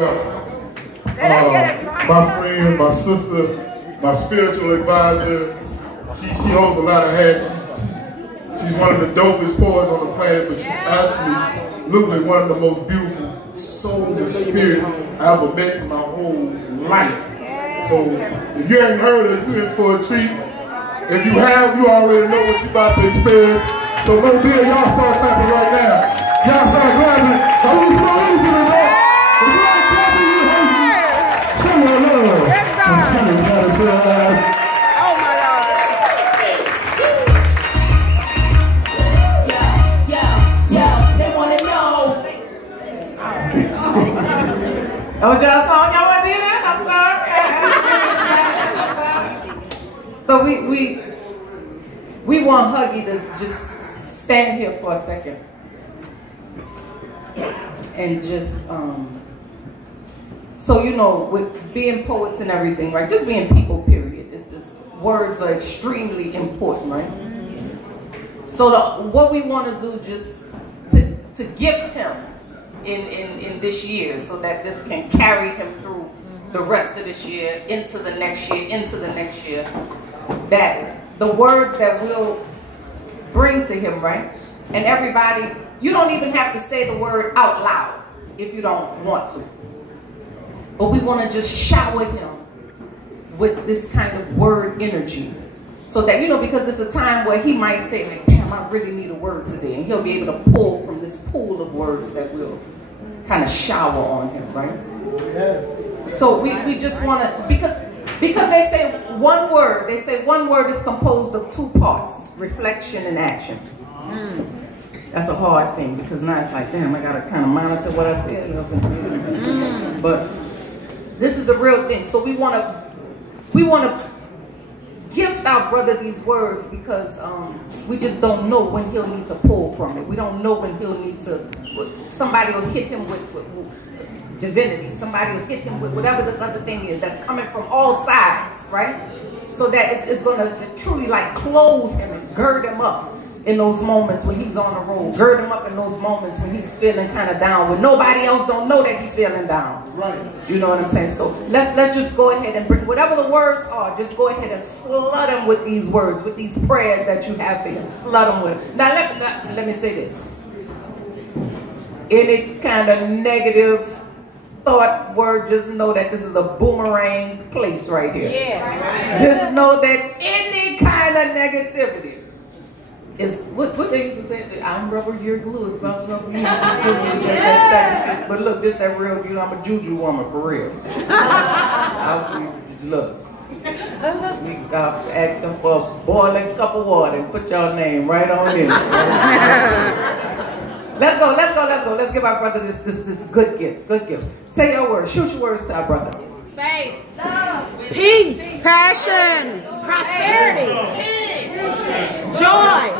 My friend, my sister, my spiritual advisor. She holds a lot of hats. She's one of the dopest poets on the planet, but she's absolutely one of the most beautiful souls and spirits I ever met in my whole life. So if you ain't heard her, you're in for a treat. If you have, you already know what you're about to experience. So Mobile, y'all start clapping right now. Y'all start clapping. I want to slow into the rock. Show your love. Sunni Patterson. Oh my God. Yo, they want to know. Oh, y'all song, y'all want to do that? I'm sorry. So we want Huggy to just stand here for a second and just so you know, with being poets and everything, right? Just being people, period. Words are extremely important, right? So what we want to do just to gift him in this year, so that this can carry him through the rest of this year, into the next year, that the words that we'll bring to him, right? And everybody, you don't even have to say the word out loud if you don't want to. But we want to just shower him with this kind of word energy. So that, you know, because it's a time where he might say, like, damn, I really need a word today. And he'll be able to pull from this pool of words that will kind of shower on him, right? So we just want to, because they say one word is composed of two parts, reflection and action. That's a hard thing, because now it's like, damn, I got to kind of monitor what I said. But this is the real thing. So we want to gift our brother these words, because we just don't know when he'll need to pull from it. We don't know when he'll need to, somebody will hit him with divinity. Somebody will hit him with whatever this other thing is that's coming from all sides, right? So that it's going to truly like clothe him and gird him up in those moments when he's on the road. Gird him up in those moments when he's feeling kind of down, when nobody else don't know that he's feeling down. Right. You know what I'm saying? So let's just go ahead and bring whatever the words are. Just go ahead and flood them with these words, with these prayers that you have for him. Flood them with. Now let me say this. Any kind of negative thought word, just know that this is a boomerang place right here. Yeah. Just know that any kind of negativity is what they used to say, I'm rubber, you're glue. But look, this that real, you know, I'm a juju woman for real. Look, we asked them for a boiling cup of water and put your name right on in. Let's go. Let's give our brother this good gift. Say your words. Shoot your words to our brother. Faith, love, peace, passion, prosperity, joy,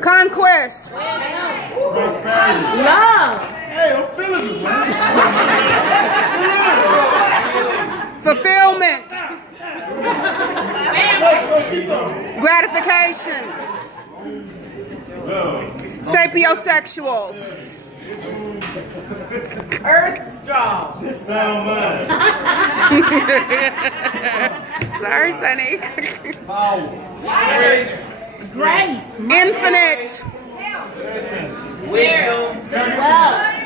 conquest, love. Hey, I'm feeling it, man. Fulfillment, gratification, sapiosexuals, earth strong. This sound mine. Sorry, Sunny. Power. Grace, infinite, wealth,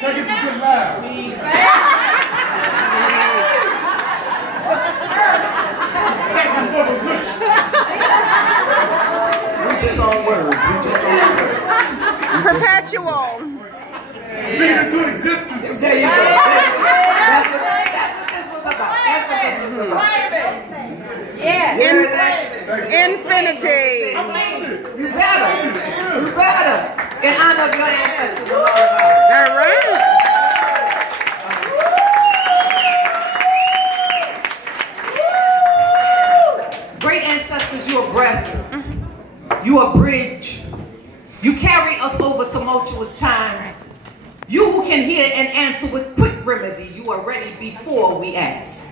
Take it to good life. We just on words. perpetual. Speak into existence. There you go. That's what this was about. Yeah. Infinity. You better. In honor of your ancestors. All right. Great ancestors, you are breath. You are bridge. You carry us over tumultuous time. You who can hear and answer with quick remedy. You are ready before we ask.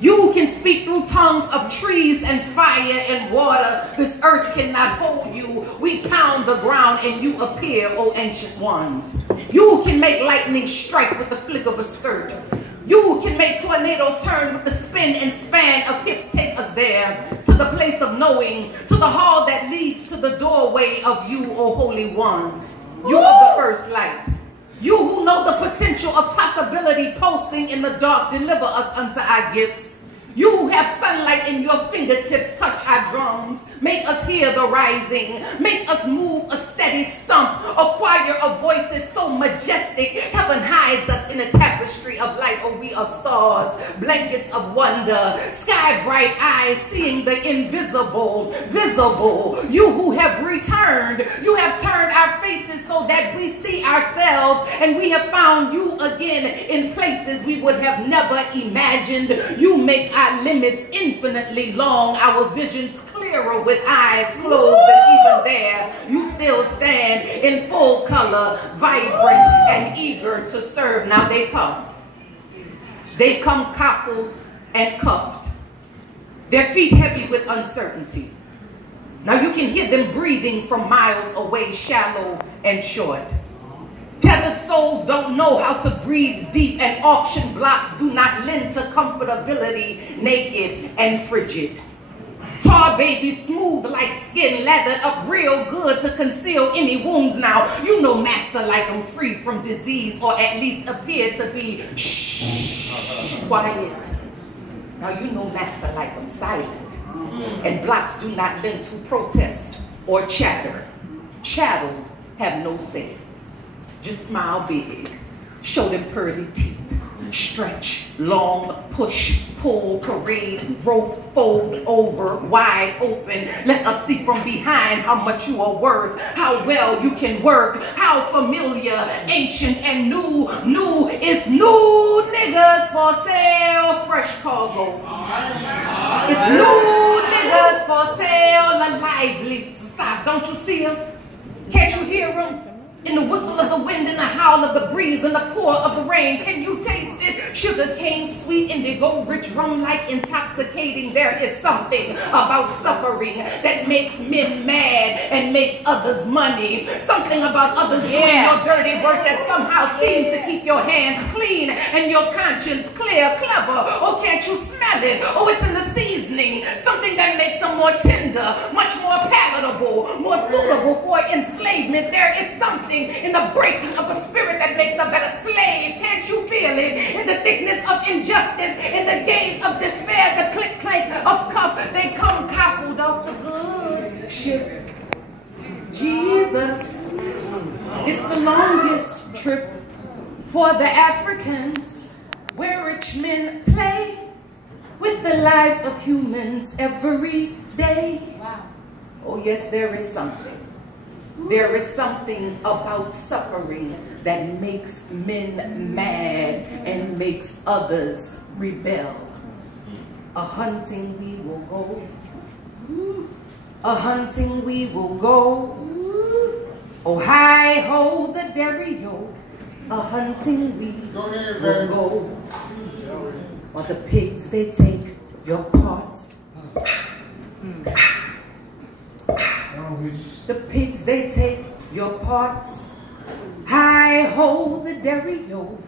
You who can speak through tongues of trees and fire and water. This earth cannot hold you. We pound the ground and you appear, O ancient ones. You who can make lightning strike with the flick of a skirt. can make tornado turn with the spin and span of hips take us there, to the place of knowing, to the hall that leads to the doorway of you, O holy ones. You are the first light. You who know the potential of possibility pulsing in the dark, deliver us unto our gifts. You who have sunlight in your fingertips, touch our drums. Make us hear the rising. Make us move a steady stump. A choir of voices so majestic. Heaven hides us in a tapestry of light. Oh, we are stars, blankets of wonder. Sky bright eyes seeing the invisible, visible. You who have returned. You have turned our faces so that we see ourselves. And we have found you again in places we would have never imagined. You make our limits infinitely long, our visions clearer with eyes closed, and even there you still stand in full color, vibrant and eager to serve. Now they come coffled and cuffed, their feet heavy with uncertainty. Now you can hear them breathing from miles away, shallow and short. Tethered souls don't know how to breathe deep, and auction blocks do not lend to comfortability, naked and frigid. Tar baby smooth like skin, lathered up real good to conceal any wounds. Now you know master like I'm free from disease, or at least appear to be quiet. Now you know master like I'm silent, and blocks do not lend to protest or chatter. Chattel have no say. Just smile big, show them pearly teeth, stretch, long, push, pull, parade, rope, fold over, wide open. Let us see from behind how much you are worth, how well you can work, how familiar, ancient and new. New is new, niggas for sale, fresh cargo. It's new niggas for sale, a lively. Stop, don't you see them? Can't you hear them? In the whistle of the wind, in the howl of the breeze, in the pour of the rain, can you taste it? Sugar cane, sweet indigo, rich rum-like intoxicating. There is something about suffering that makes men mad and makes others money. Something about others doing your dirty work that somehow seems to keep your hands clean and your conscience clear, clever. Oh, can't you smell it? Oh, it's in the seasoning. Something that makes them more tender, much more palatable, more suitable for enslavement. There is something in the breaking of a spirit that makes a better slave. Can't you feel it? In the thickness of injustice, in the gaze of despair, the click clank of cuff, they come coffled off the good ship. Jesus, it's the longest trip for the Africans, where rich men play with the lives of humans every day. Wow. Oh yes, there is something. There is something about suffering that makes men mad and makes others rebel. A hunting we will go. A hunting we will go. Oh, hi ho the derry-o. A hunting we will go. While the pigs, they take your parts. The pigs, they take your parts. Hi ho the derry-o.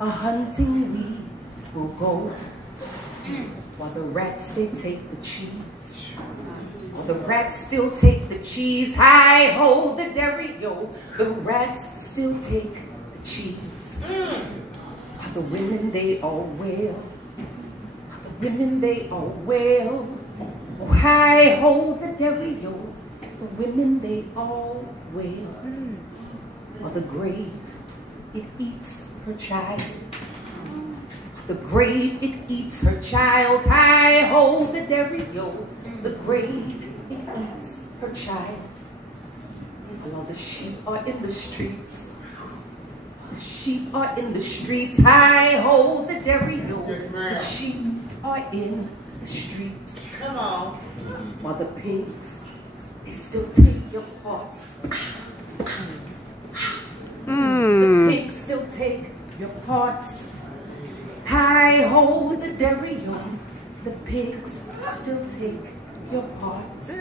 A hunting we will go. While the rats, they take the cheese. While the rats still take the cheese. Hi ho the derry-o. The rats still take the cheese. While the women, they all wail. The women, they all wail. Oh, hi ho the derry-o. The women, they all wail. While the grave, it eats her child. The grave, it eats her child. Hi ho the derry-o. The grave, it eats her child. While the sheep are in the streets. The sheep are in the streets. Hi ho the derry-o. The sheep are in the streets. Come on. While the pigs, they still take your parts. The pigs still take your parts. Hi ho the derry-o. The pigs still take your parts.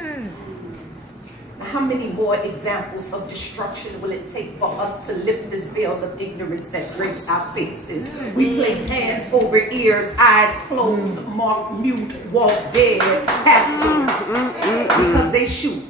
How many more examples of destruction will it take for us to lift this veil of ignorance that drapes our faces? We place hands over ears, eyes closed, mark mute, walk dead, have to, because they shoot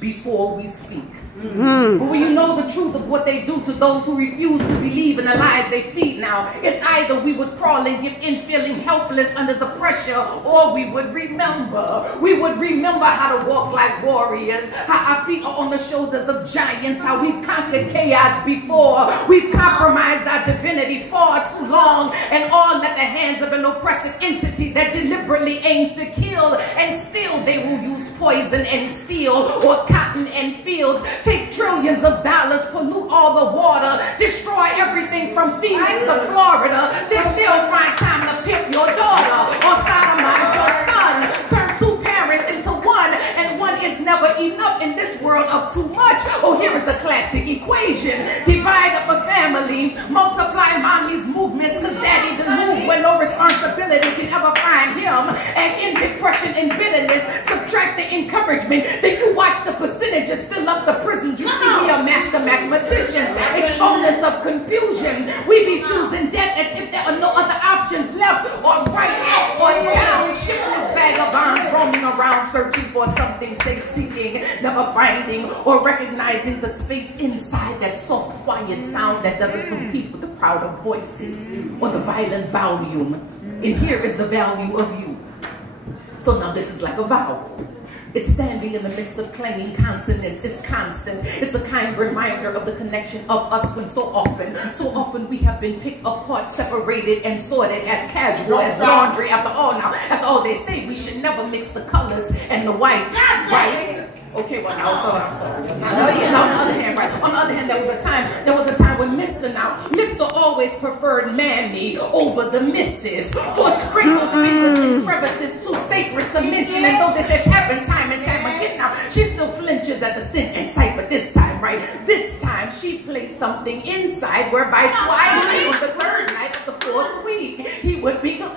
before we speak. But when you know the truth of what they do to those who refuse to believe in the lies they feed now, it's either we would crawl and give in feeling helpless under the pressure, or we would remember. We would remember how to walk like warriors, how our feet are on the shoulders of giants, how we've conquered chaos before. We've compromised our divinity far too long, and all at the hands of an oppressive entity that deliberately aims to kill, and still they will use poison and steel or cotton and fields. Take trillions of dollars, pollute all the water, destroy everything from Phoenix to Florida, then still find time to pimp your daughter or sodomize your son. Turn two parents into one, and one is never enough in this world of too much. Oh, here is a classic equation. Divide up a family, multiply mommy's movements, because daddy done move when no responsibility can ever find him. And in depression and bitterness, subtract the encouragement. Then you watch the percentages fill up the prisons. You see we are master mathematicians, exponents of confusion. We be choosing death as if there are no other options left, or right, up or down. Shiftless vagabonds roaming around searching for something safe, seeking, never finding or recognizing the space inside that soft, quiet sound that doesn't compete with the crowd of voices or the violent volume. And here is the value of you. So now this is like a vowel. It's standing in the midst of clanging consonants. It's constant. It's a kind reminder of the connection of us when so often we have been picked apart, separated, and sorted as casual as laundry. After all they say, we should never mix the colors and the whites, right? Okay, well, now, so I'm sorry. On the other hand, right? On the other hand, there was a time when Mr. always preferred Mammy over the Mrs. Forced crinkled fingers in crevices too sacred to mention. And though this has happened time and time again now, she still flinches at the sin and sight. But this time, right? This time she placed something inside whereby twilight on the third night of the fourth week, he would be gone.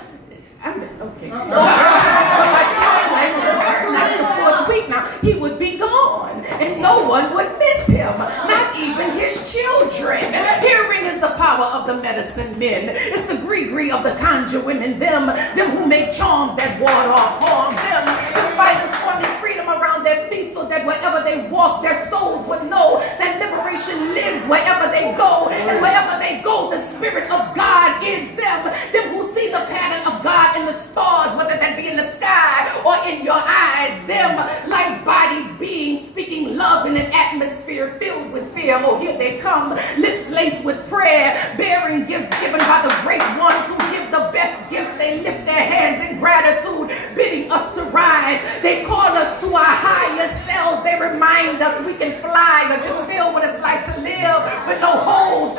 Okay. But by twilight on the third night of the fourth week now, he would be gone, and no one would miss him, not even his children. Hearing is the power of the medicine men. It's the gree-gree of the conjure women, them who make charms that ward off harm, them fighters wanting freedom around their feet so that wherever they walk, their souls would know that liberation lives wherever they go, and wherever they go, the spirit of God is them who see the pattern of God in the stars, whether that be in the sky or in your eyes, them light-bodied beings speaking love in an atmosphere filled with fear. Oh, here they come, lips laced with prayer, bearing gifts given by the great ones who give the best gifts. They lift their hands in gratitude, bidding us to rise. They call us to our higher selves. They remind us we can fly, or just feel what it's like to live with no holes,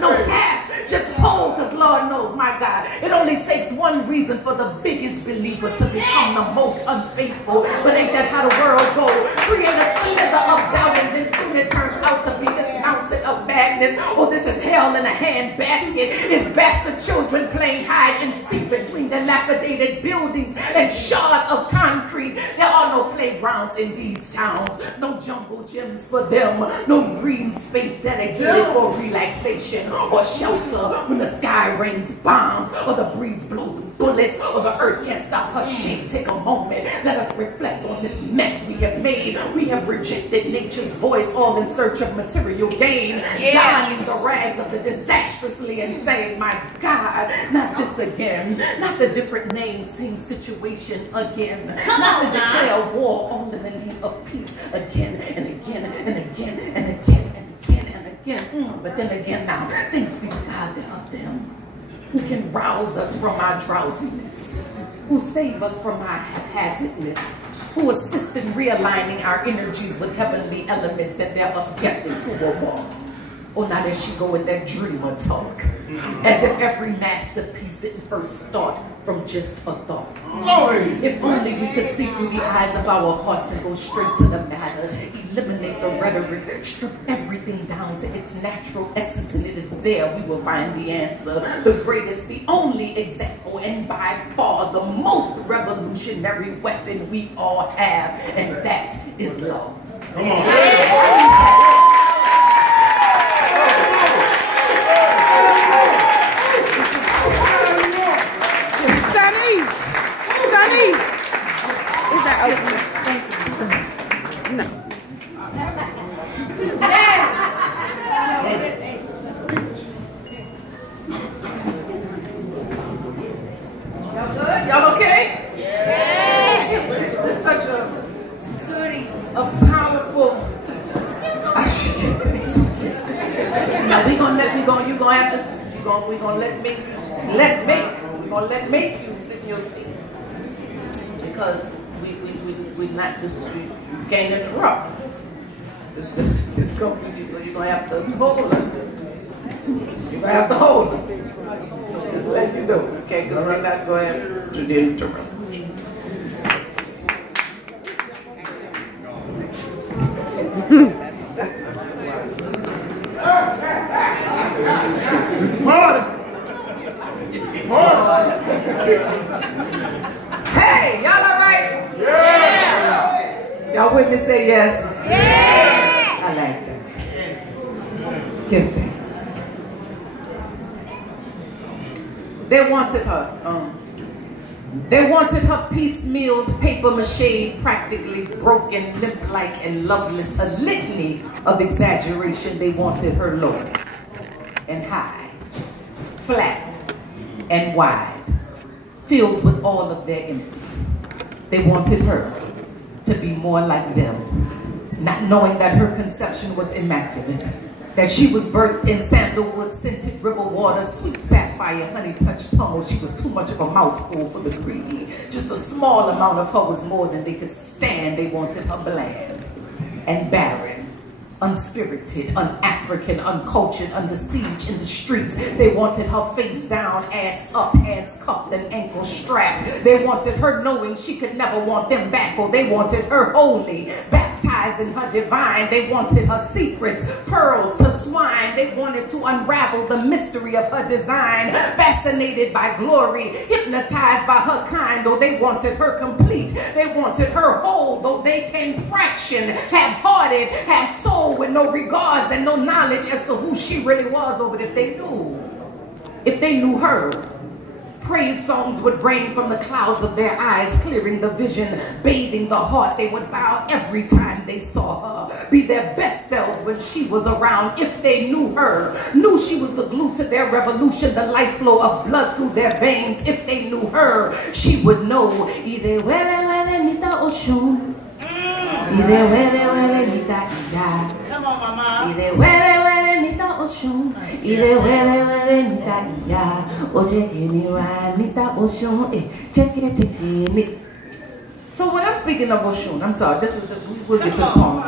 no gaps, just whole, because Lord knows, my God, it only takes one reason for the biggest believer to become the most unfaithful. But ain't that how the world goes? Create a slither of doubt, and then soon it turns out to be this mountain of madness. Oh, this is hell in a hand basket. It's bastard children playing hide and seek between dilapidated buildings and shards of concrete. There are no playgrounds in these towns, no jungle gyms for them, no green space dedicated for relaxation or shelter when the sky rains bombs or the breeze blows bullets or the earth can't stop her shake. Take a moment, let us reflect on this mess we have made. We have rejected nature's voice, all in search of material gain, donning the rags of the disastrously and saying, my God, not this again, not the different names, same situation again, not to declare war all in the name of peace again and again and again and again and again and again. But then again now, thanks be to God there are them who can rouse us from our drowsiness, who save us from our haphazardness, who assist in realigning our energies with heavenly elements, and there are skeptics who will walk Oh, now there she go with that dreamer talk. As if every masterpiece didn't first start from just a thought. If only we could see through the eyes of our hearts and go straight to the matter. Eliminate the rhetoric, strip everything down to its natural essence, and it is there we will find the answer. The greatest, the only example, and by far the most revolutionary weapon we all have, and that is love. Come on. Sunny, is that open? No. Y'all good? Y'all okay? Yeah. This is such a powerful. Now we gonna have to. We gonna let make you sit in your seat, because we not just we can't interrupt. It's gonna be, so you're gonna have to hold her. You're gonna have to hold her. Just let you know, okay? Because we're not going to interrupt. Hey, y'all all right? Yeah. Y'all with me? Say yes. Yeah. I like that. Give thanks. They wanted her piecemealed, paper mache, practically broken, limp-like and loveless, a litany of exaggeration. They wanted her low and high, flat and wide, filled with all of their empty. They wanted her to be more like them, not knowing that her conception was immaculate, that she was birthed in sandalwood, scented river water, sweet sapphire, honey-touched tongue. She was too much of a mouthful for the greedy. Just a small amount of her was more than they could stand. They wanted her bland and barren, unspirited, un-African, uncultured, under siege in the streets. They wanted her face down, ass up, hands cuffed and ankle strapped. They wanted her knowing she could never want them back, or they wanted her holy, baptized in her divine. They wanted her secrets, pearls to swine. They wanted to unravel the mystery of her design, fascinated by glory, hypnotized by her kind. Though they wanted her complete, they wanted her whole. Though they came fraction, half-hearted, half soul, with no regards and no knowledge as to who she really was. Oh, but if they knew her, praise songs would rain from the clouds of their eyes, clearing the vision, bathing the heart. They would bow every time they saw her, be their best selves when she was around. If they knew her, knew she was the glue to their revolution, the life flow of blood through their veins. If they knew her, she would know. Come on, mama. So when I'm speaking of Oshun, I'm sorry, we'll get to the poem.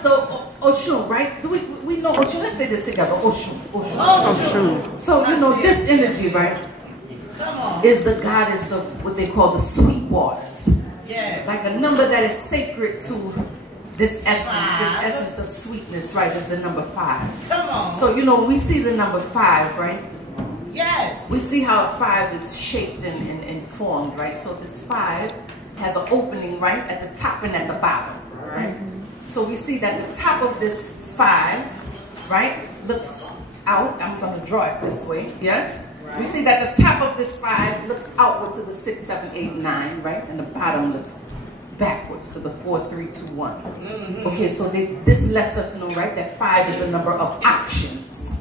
So Oshun, right? We know Oshun. Let's say this together. Oshun. So this energy, right, is the goddess of what they call the sweet waters. Yeah. Like a number that is sacred to this essence of sweetness, right, is the number 5. Come on. So, we see the number 5, right? Yes. We see how a 5 is shaped and formed, right? So this 5 has an opening, right, at the top and at the bottom, right? So we see that the top of this 5, right, looks out. I'm going to draw it this way, yes? We see that the top of this 5 looks outward to the 6, 7, 8, 9, right? And the bottom looks backwards to the 4, 3, 2, 1. Okay, so this lets us know, right, that 5 is a number of options.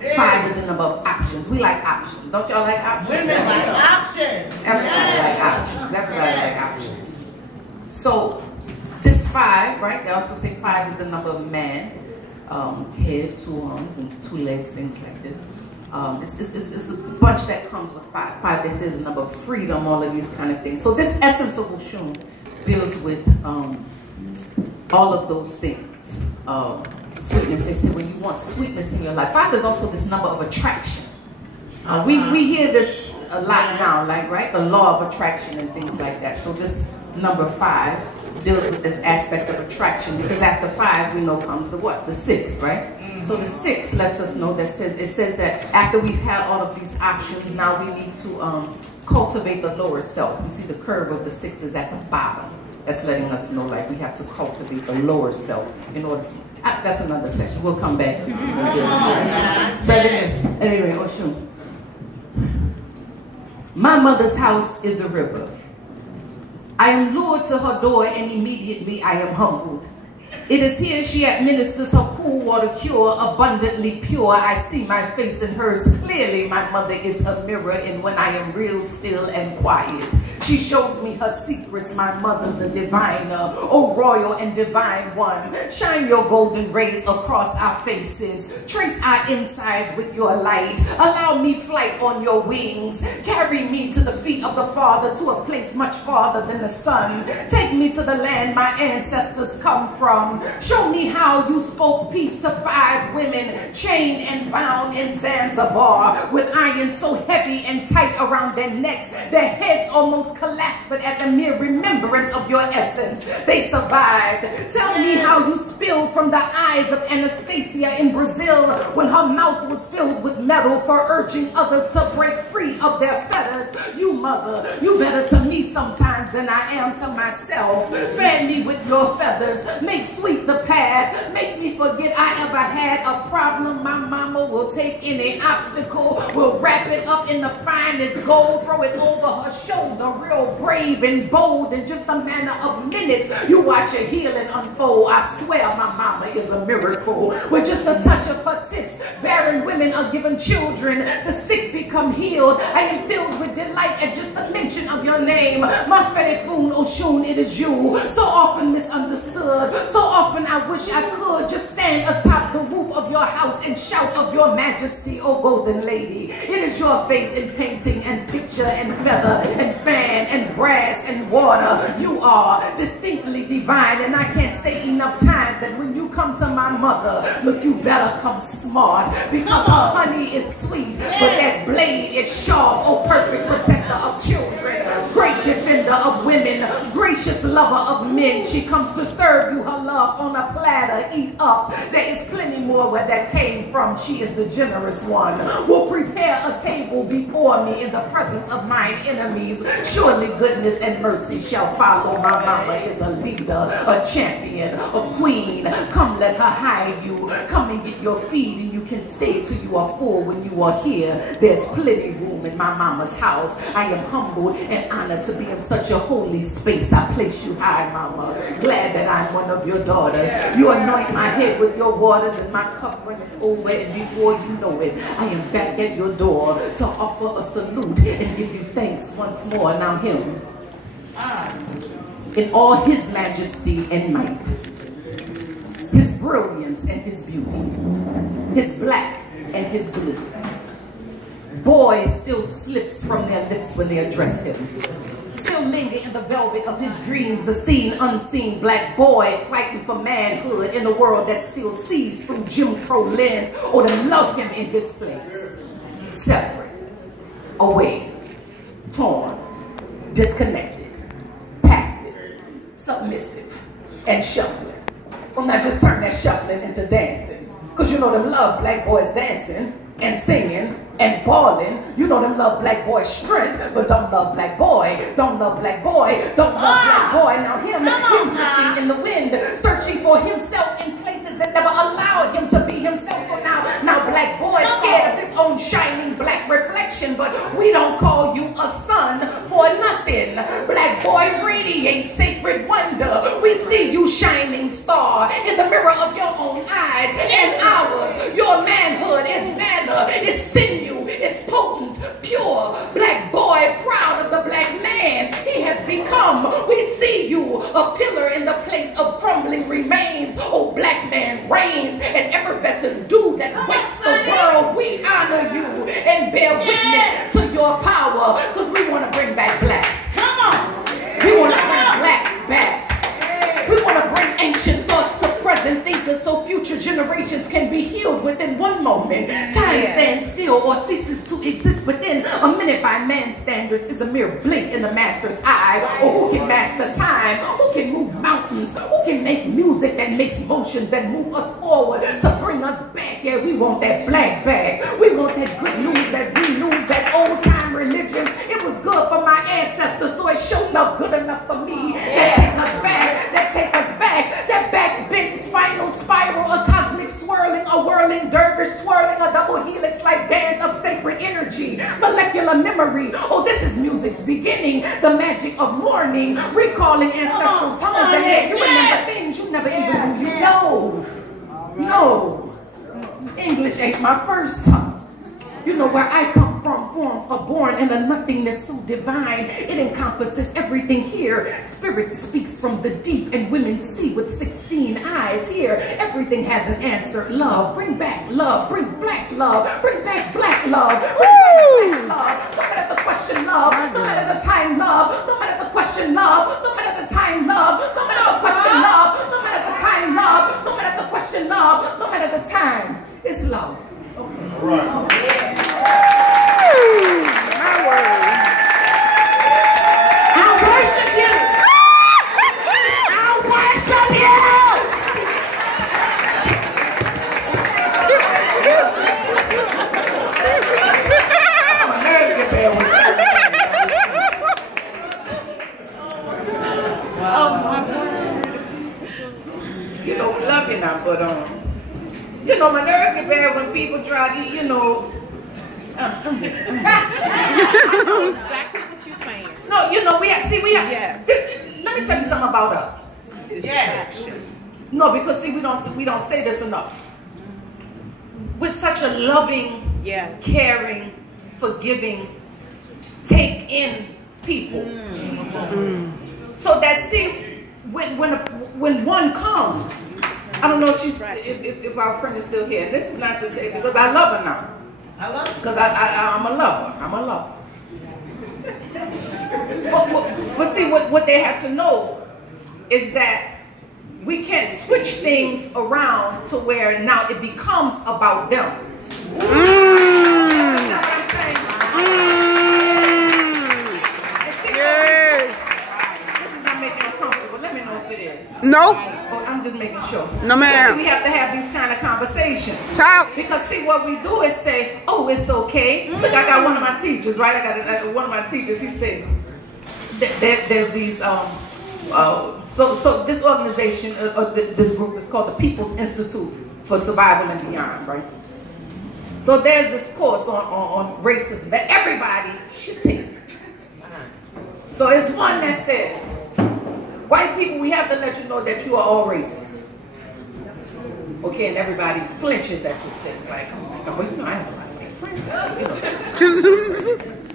5 is a number of options. We like options. Don't y'all like options? Women like options. Everybody like options. Everybody like options. So this 5, right, they also say 5 is the number of man. Head, 2 arms, and 2 legs, things like this. It's a bunch that comes with 5. 5, they say, is a number of freedom, all of these kind of things. So this essence of Oshun deals with all of those things. Sweetness. They say when you want sweetness in your life. 5 is also this number of attraction. We hear this a lot now, like, right? The law of attraction and things like that. So this number 5 deals with this aspect of attraction, because after 5 we know comes the what? The 6, right? So the 6 lets us know that it says that after we've had all of these options, now we need to cultivate the lower self. You see the curve of the 6 is at the bottom. That's letting us know, like, we have to cultivate the lower self in order to. That's another session. We'll come back. So anyway, Oshun. My mother's house is a river. I am lured to her door, and immediately I am humbled. It is here she administers her cool water cure, abundantly pure. I see my face in hers clearly. My mother is a mirror, and when I am real still and quiet, she shows me her secrets, my mother, the diviner. O royal and divine one, shine your golden rays across our faces. Trace our insides with your light. Allow me flight on your wings. Carry me to the feet of the Father, to a place much farther than the sun. Take me to the land my ancestors come from. Show me how you spoke peace to 5 women, chained and bound in Zanzibar, with iron so heavy and tight around their necks, their heads almost collapsed, but at the mere remembrance of your essence, they survived. Tell me how you spilled from the eyes of Anastasia in Brazil, when her mouth was filled with metal, for urging others to break free of their fetters. You mother, you better to me sometimes than I am to myself. Fan me with your feathers, make sweet the path, make me forget I ever had a problem. My mama will take any obstacle, will wrap it up in the finest gold, throw it over her shoulder, real brave and bold. In just a matter of minutes, you watch her healing unfold. I swear my mama is a miracle. With just a touch of her tips, barren women are given children, the sick become healed. I am filled with delight at just the mention of your name. My Fedekun Oshun, it is you, so often misunderstood. So often I wish I could just stand atop the roof of your house and shout of your majesty, O golden lady. It is your face in painting and picture and feather and fan and brass and water. You are distinctly divine, and I can't say enough times that when you come to my mother, look, you better come smart, because her honey is sweet, but that blade is sharp. Oh, perfect protector of children, great defender of women, gracious lover of men. She comes to serve you her love on a platter. Eat up. There is plenty more where that came from. She is the generous one. Will prepare a table before me in the presence of mine enemies. Surely goodness and mercy shall follow. My mama is a leader, a champion, a queen. Come, let her hide you. Come and get your feed, and you can stay till you are full. When you are here, there's plenty room in my mama's house. I am humbled and honored to be in such a holy space. I place you high, mama. Glad that I'm one of your daughters. You anoint my head with your waters, and my cup runneth over, and before you know it, I am back at your door to offer a salute and give you thanks once more. Now him, in all his majesty and might, his brilliance and his beauty, his black and his blue. Boy still slips from their lips when they address him. Still linger in the velvet of his dreams, the seen, unseen black boy fighting for manhood in a world that still sees through Jim Crow lens, or to love him in this place. Separate, away, torn, disconnected, passive, submissive, and shuffling. Well, now just turn that shuffling into dancing, because you know them love black boys dancing and singing and balling. You know them love black boy strength, but don't love black boy. Don't love black boy. Don't love black boy. Now him drifting in the wind, searching for himself in places that never allowed him to be himself. So now black boy scared of his own shining black reflection, but we don't call you a son for nothing. Black boy radiates sacred wonder. We see you shining star in the mirror of your own eyes and ours. Your manhood is manner, is sinew, is potent, pure. Black boy, proud of the black man he has become. We see you, a pillar in the place of crumbling remains. Oh, black man reigns, and effervescent dew that wakes the world. We honor you and bear witness to your power, because we want to bring back black. Come on. We want to bring black back. We want to bring ancient thoughts to present thinkers, so future generations can be healed within one moment. Time stands still or ceases to exist within a minute. By man's standards is a mere blink in the master's eye. Or who can master time? Who can move mountains? Who can make music that makes motions that move us forward to bring us back? Yeah, we want that black bag. We want that good news that we lose, that old time religion. It was good for my ancestors, so it showed up good enough for me. That take us back, that take us back, that back bent spinal spiral, a cosmic swirling, a whirling dervish twirling, a double helix like dance of sacred energy, molecular memory. Oh, this is music's beginning, the magic of mourning, recalling ancestral tones that make you remember things you never even knew you know. No, English ain't my first tongue. You know where I come from, forms are born in a nothingness so divine. It encompasses everything here. Spirit speaks from the deep and women see with 16 eyes here. Everything has an answer. Love, bring back love, bring black love, bring back black love, bring back black love. No matter the question love, no matter the time love, no matter the question love, no matter the time love, no matter the question love, no matter the time love, no matter the question love, no matter the time, it's love. Okay. All right. My word. I worship you. I worship you. You know, we love you now, but you know, my nerves get bad when people try to, you know. Exactly what you're saying. No, you know, we have. Let me tell you something about us. Yeah. No, because see, we don't say this enough. We're such a loving, caring, forgiving, take in people. So that see, when one comes, I don't know if our friend is still here. This is not to say because I love her now. I love it. Because I'm a lover. I'm a lover. But see, what they have to know is that we can't switch things around to where now it becomes about them. That's not what I'm saying. This is not making you comfortable. Let me know if it is. Nope. Oh, I'm just making sure. No, ma'am. We have to have these kind of conversations. Talk. Because see, what we do is say, oh, it's okay. Look, I got one of my teachers, right? I got one of my teachers. He said, there's these, so this organization, this group is called the People's Institute for Survival and Beyond, right? So there's this course on racism that everybody should take. So it's one that says, white people, we have to let you know that you are all racist. Okay, and everybody flinches at this thing. Like, oh, well, you know, I have a lot of white friends.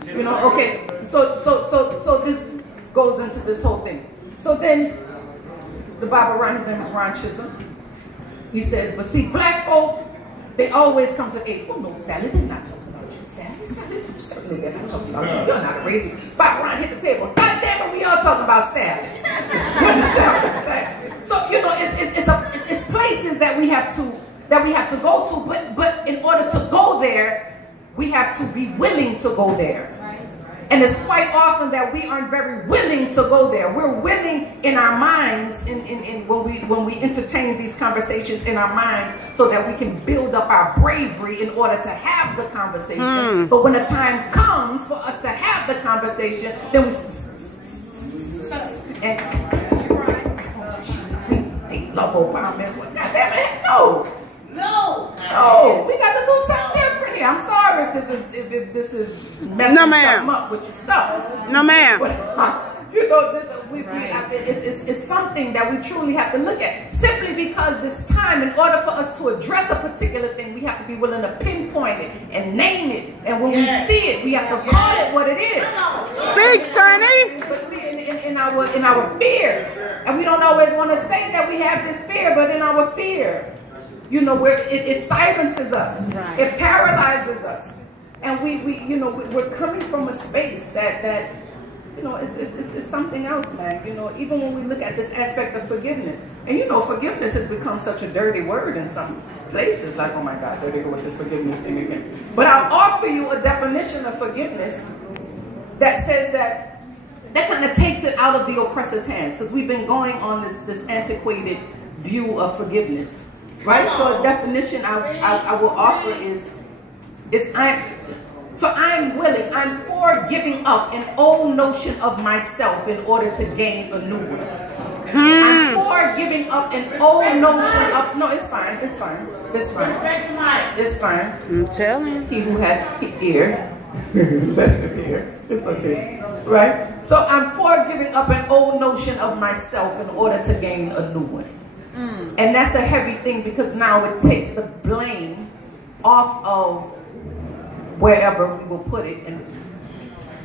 You know, okay. So this goes into this whole thing. So then, the Bible Ron, his name is Ron Chisholm. He says, but see, black folk, they always come to the aid. Oh no, Sally, they're not talking about you. Sally, certainly they're not talking about you. You're not a racist. Bob Ron hit the table. God damn it, we all talking about Sally. You understand what I'm saying? So you know, it's places that we have to go to, but in order to go there, we have to be willing to go there. And it's quite often that we aren't very willing to go there. We're willing in our minds, when we entertain these conversations in our minds, so that we can build up our bravery in order to have the conversation. But when the time comes for us to have the conversation, then we love Obama. God damn it, no. No, we got to do something different here. I'm sorry if this is messing something up with your stuff. No, ma'am. You know, it's something that we truly have to look at. Simply because this time, in order for us to address a particular thing, we have to be willing to pinpoint it and name it. And when we see it, we have to call it what it is. Speak, Sunny. But see, in our fear, and we don't always want to say that we have this fear, but in our fear, you know, it silences us. Right. It paralyzes us. And we're coming from a space that you know, it's something else, man. You know, even when we look at this aspect of forgiveness, and you know, forgiveness has become such a dirty word in some places. Like, oh my God, there they go with this forgiveness thing again. But I'll offer you a definition of forgiveness that says that kind of takes it out of the oppressor's hands, because we've been going on this antiquated view of forgiveness, right? So a definition I will offer is I'm willing, I'm for giving up an old notion of myself in order to gain a new one. I'm for giving up an old notion of, no, it's fine, it's fine, it's fine, it's fine. I'm telling you. He who had ear, let him hear. It's okay, right? So I'm for giving up an old notion of myself in order to gain a new one. And that's a heavy thing, because now it takes the blame off of wherever we will put it and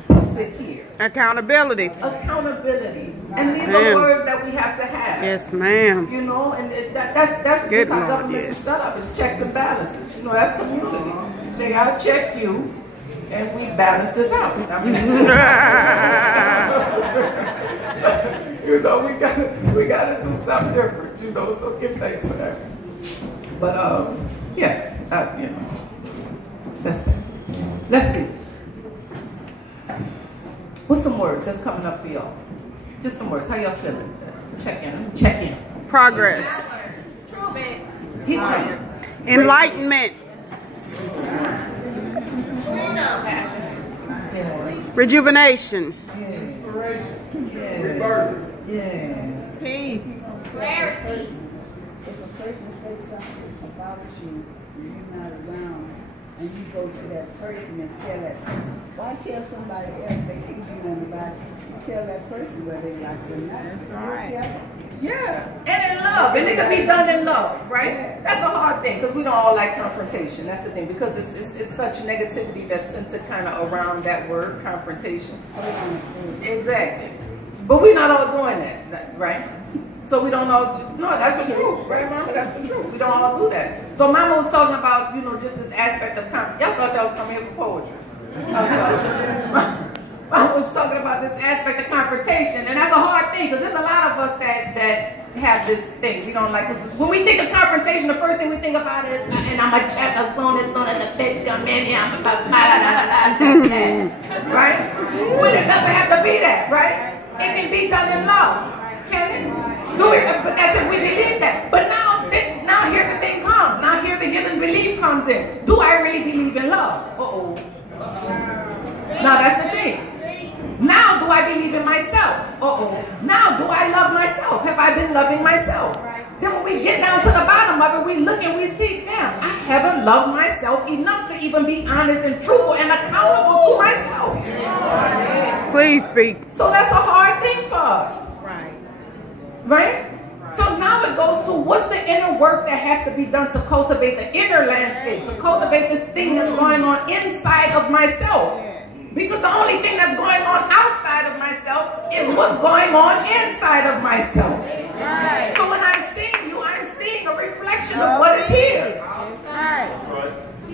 puts it here. Accountability. Accountability. And these are words that we have to have. Yes, ma'am. You know, and that's Good how Lord, government is set up. It's checks and balances. You know, that's community. They gotta check you, and we balance this out. I mean, you know, we gotta do something different. You know, so give thanks for that. But yeah, you know, let's see. What's some words that's coming up for y'all? Just some words. How y'all feeling? Check in. Progress. Keep going. Enlightenment. Rejuvenation. Peace. Clarity. If a person says something about you and you're not around, and you go to that person and tell that person, why tell somebody else they can't do nothing about it? You tell that person whether they like it or not. That's right. Yeah, and in love, and it can be done in love, right? Yeah. That's a hard thing, because we don't all like confrontation. That's the thing, because it's such negativity that's centered kind of around that word, confrontation. Exactly. But we're not all doing that, right? So we don't all, no, that's the truth, right, Mama? That's the truth. We don't all do that. So Mama was talking about, you know, just this aspect of y'all thought y'all was coming here for poetry. I was talking about this aspect of confrontation, and that's a hard thing, because there's a lot of us that have this thing. We don't like, when we think of confrontation, the first thing we think about is, and I'm a check as soon as the bitch come in here, I'm about right? When it doesn't have to be that, right? It can be done in love, can it? But that's if we believe that. But now here the thing comes. Now here the hidden belief comes in. Do I really believe in love? Uh-oh. Now that's the thing. Now do I believe in myself? Uh-oh. Now do I love myself? Have I been loving myself? Then when we get down to the bottom of it, we look and we see, damn, I haven't loved myself enough to even be honest and truthful and accountable to myself. Please speak. So that's a hard thing for us. Right? So now it goes to, what's the inner work that has to be done to cultivate the inner landscape, to cultivate this thing that's going on inside of myself? Because the only thing that's going on outside of myself is what's going on inside of myself. Right. So when I'm seeing you, I'm seeing a reflection of what is here. Right.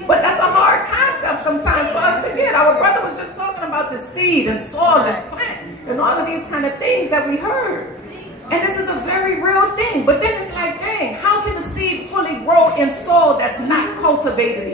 But that's a hard concept sometimes for us to get. Our brother was just talking about the seed and soil and plant and all of these kind of things that we heard. And this is a very real thing. But then it's like, dang, how can a seed fully grow in soil that's not cultivated?